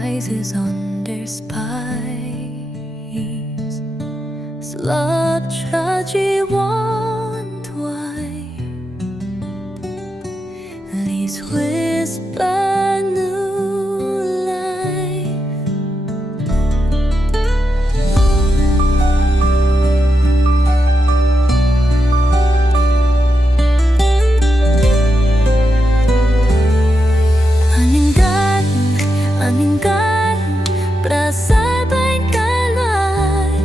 rises on their spines. slab차지 원도와이 These whisper new life Aningan Perasaan baik kalai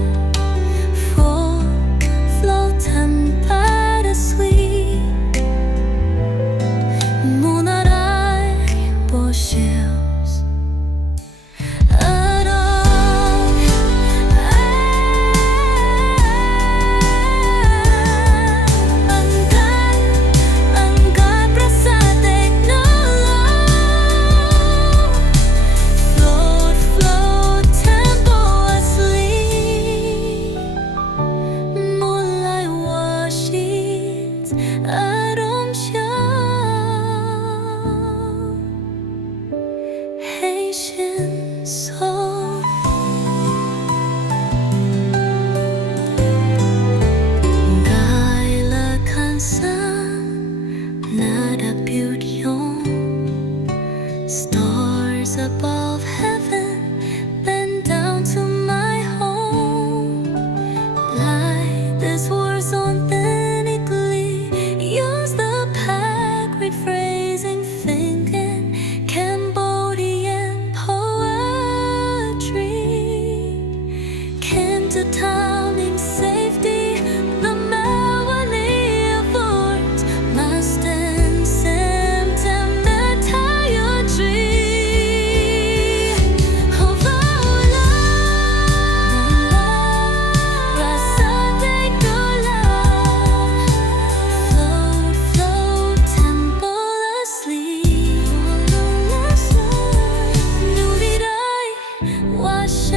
Flow tanpa asli Munarai bosils Angkat perasaan soul Gailakan nada beautyong Stars above heaven bend down to my home Light this war zone technically Use the pack rephrasing thinking Cambodian to timing safety, the melody of words must end symptom the tired tree. Rasa float temple asleep. Nuliray washes.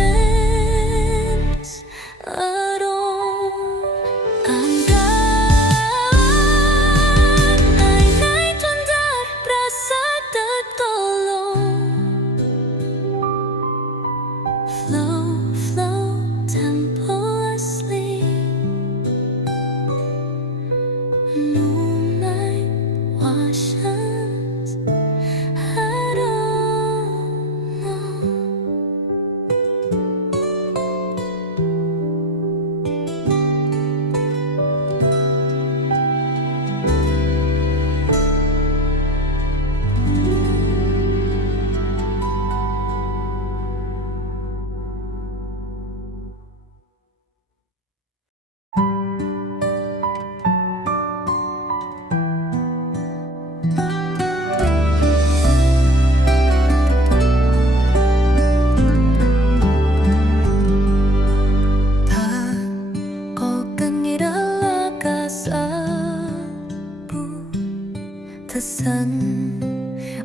Flow, temple asleep Moonlight washes I don't know The sun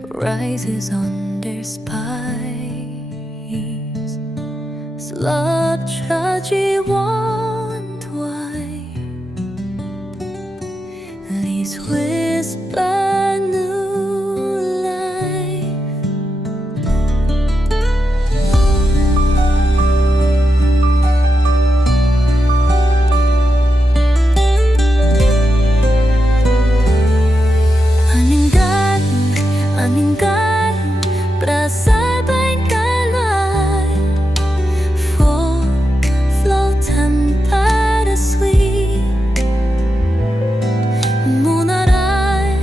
rises on their spines slab차지 원도와이 These whisper new life Aningan perasaan baik kalai Flow tanpa asli Munarai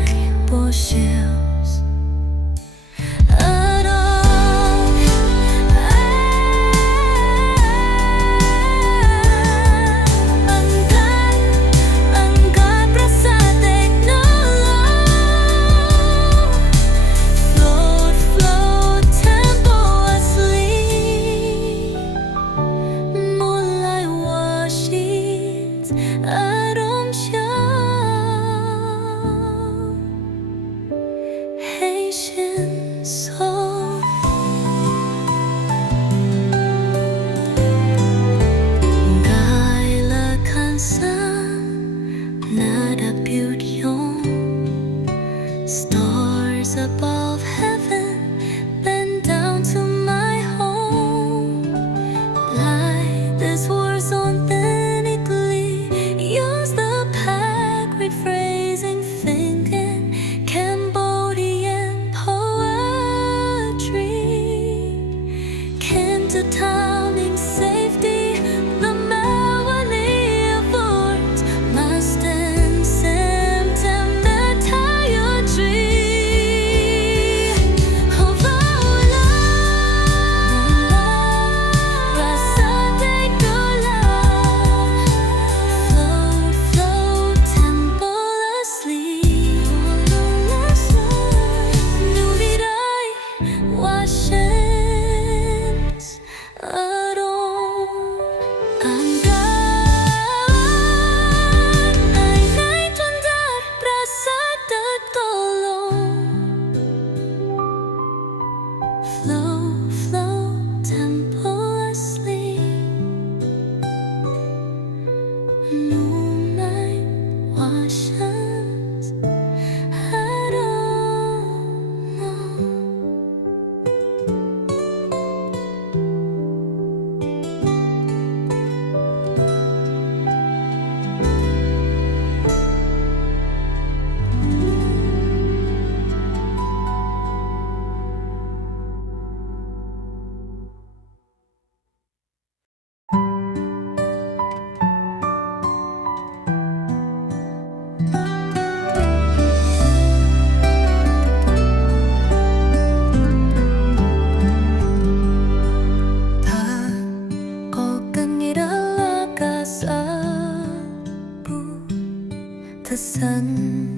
The sun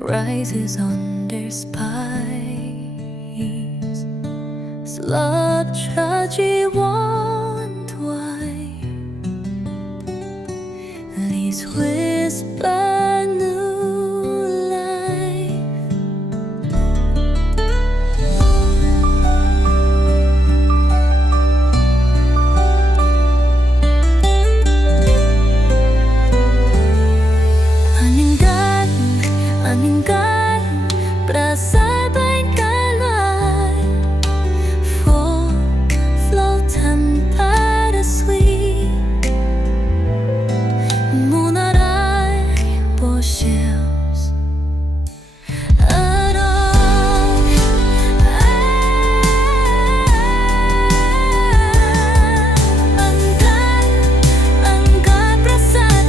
rises on their spines. Slab tragic want why these whisper new life. Meninggalkan perasaan bengkalai flow tanpa resmi menarai bosses angkat perasaan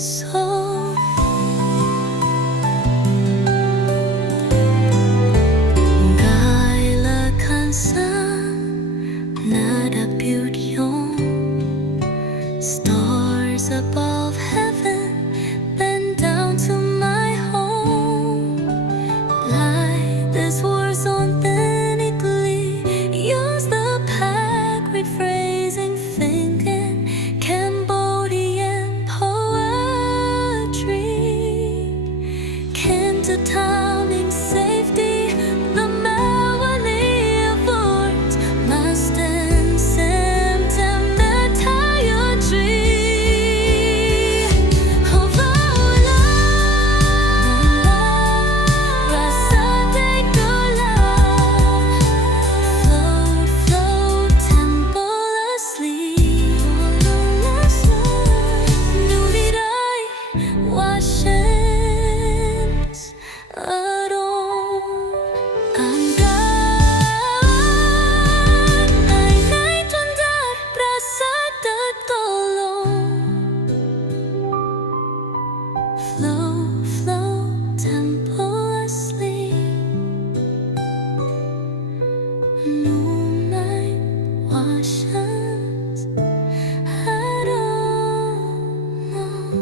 soul. Gailakan nada beautyong stars above heaven bend down to my home. Like this war's authentically use the pack rephrasing thinking Cambodian to timing safety, the melody of words must end September tired tree of our love. Rasa love, float temporlessly. Nulirai washes flow temporlessly. Moonlight washes. I don't know.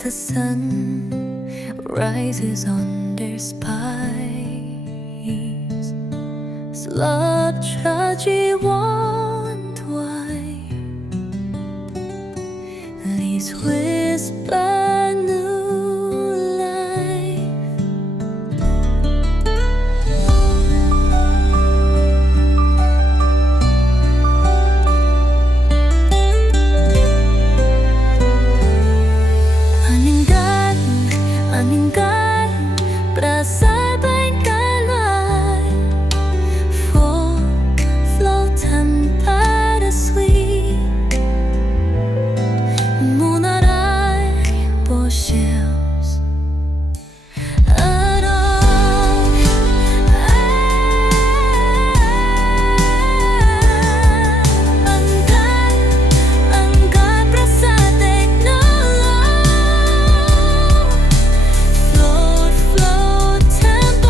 The sun rises on their spines. Slab tragic want why these whisper new life. Meninggalkan perasaan bengkalai flow tanpa resmi menarai bosses angkat perasaan float tempo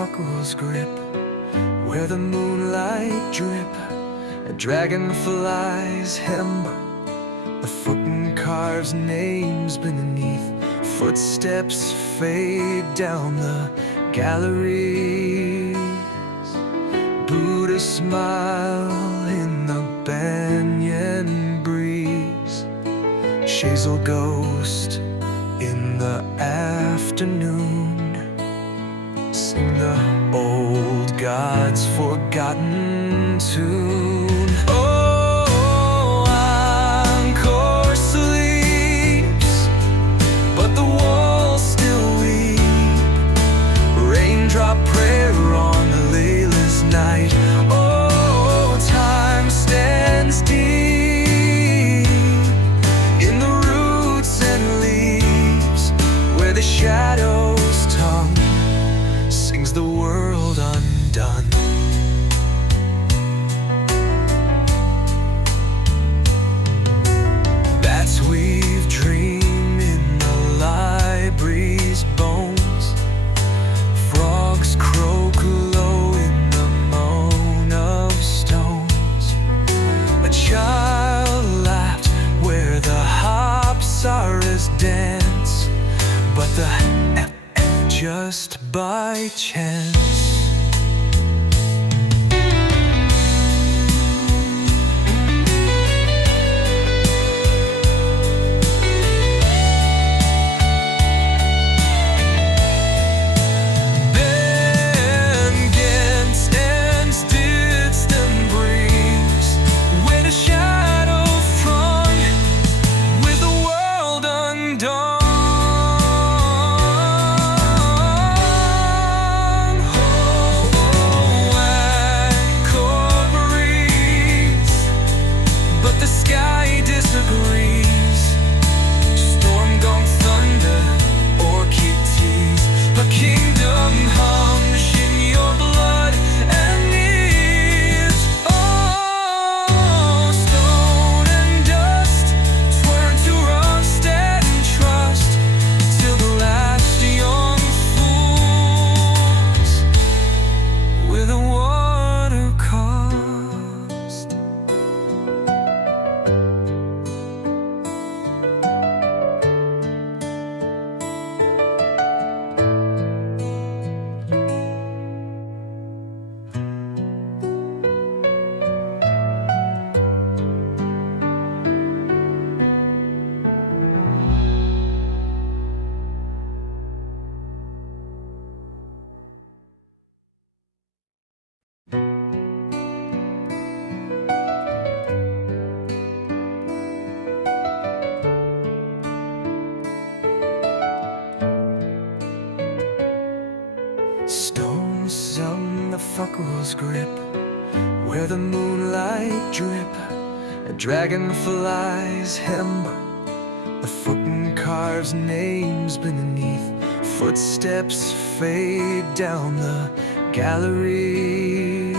fuckle's grip, where the moonlight drip, a dragonfly's hem. The foot carves names beneath, footsteps fade down the galleries. Buddha smile in the banyan breeze, Shazel ghost in the afternoon. Sing the old god's forgotten tune. Oh, encore sleeps, but the walls still weep. Raindrop prayer on the Layla's night. Oh, time stands deep in the roots and leaves, where the shadow's tongue sings the world undone. Bats weave dream in the library's bones, frogs croak low in the moan of stones. A child laughed where the hopsaras dance, but the just by chance. Stones on the fuckle's grip, where the moonlight drip, a dragonfly's hem. The foot carves names beneath, footsteps fade down the galleries.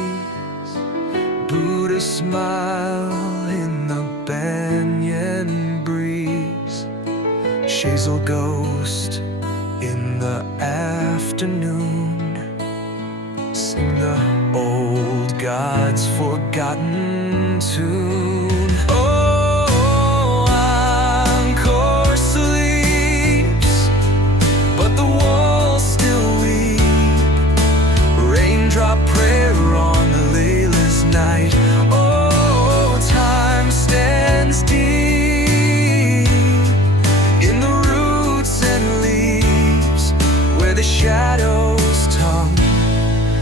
Buddha smile in the banyan breeze, Shazel ghost in the afternoon. Sing the old god's forgotten tune. Oh, encore sleeps, but the walls still weep. Raindrop prayer on the Layla's night. Oh, time stands deep in the roots and leaves, where the shadow's tongue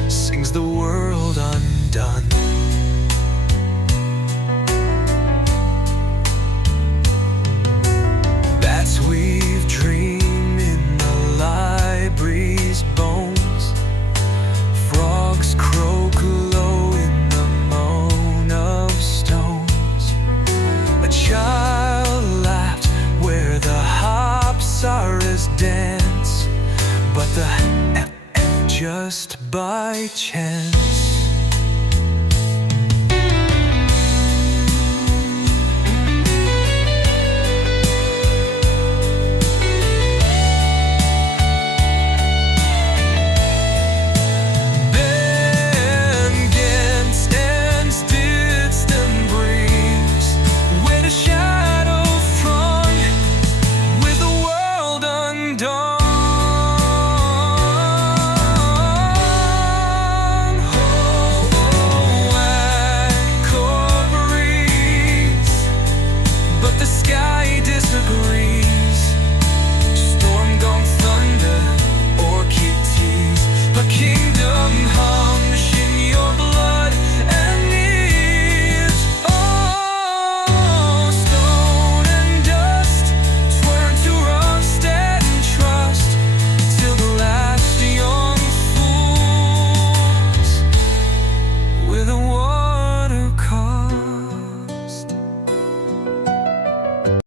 sings the world undone. Bats weave dream in the library's bones, frogs croak low in the moan of stones. A child laughed where the hopsaras dance, but the just by chance.